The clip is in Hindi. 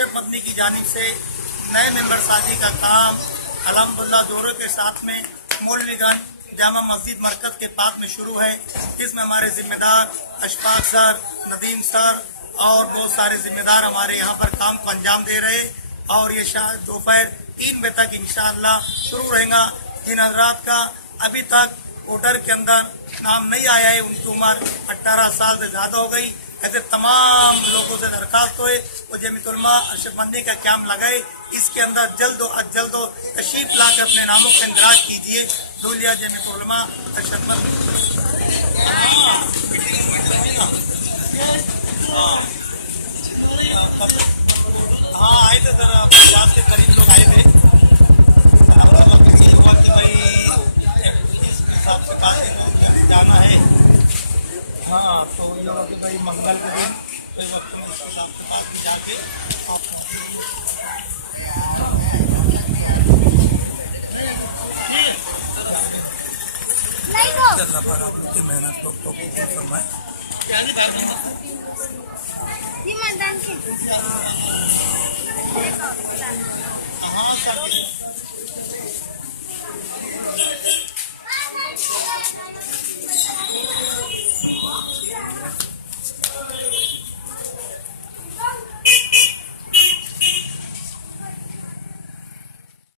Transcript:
अरशद मदनी की जानिब से नए मेंबर साजी का काम अल्हम्दुलिल्लाह दौरे के साथ में मौलवीगंज जामा मस्जिद मरकज के पास में शुरू है, जिसमें हमारे जिम्मेदार अशफाक सर, नदीम सर और बहुत सारे जिम्मेदार हमारे यहाँ पर काम को अंजाम दे रहे और ये शायद दोपहर 3 बजे तक इंशाअल्लाह शुरू रहेगा। जिन हजरात का अभी तक वोटर के अंदर नाम नहीं आया है, उनकी उम्र 18 साल से ज़्यादा हो गई, ऐसे तमाम लोगों से दरखास्त हुए वो जमीयत उलमा अरशद मदनी का कैंप लगाए। इसके अंदर जल्द तशरीफ ला कर अपने नामों का इंदराज कीजिए। धूलिया जमीयत उलमा अरशद मदनी। हाँ आए थे सर, पंजाब से करीब लोग आए थे। हुआ कि भाई इस हिसाब से काफी दूर जाना है। हाँ तो ये हुआ कि भाई मंगल के दिन तो वक्त में इस हिसाब से काफी जाके मेहनत तो फरमाए। हाँ सर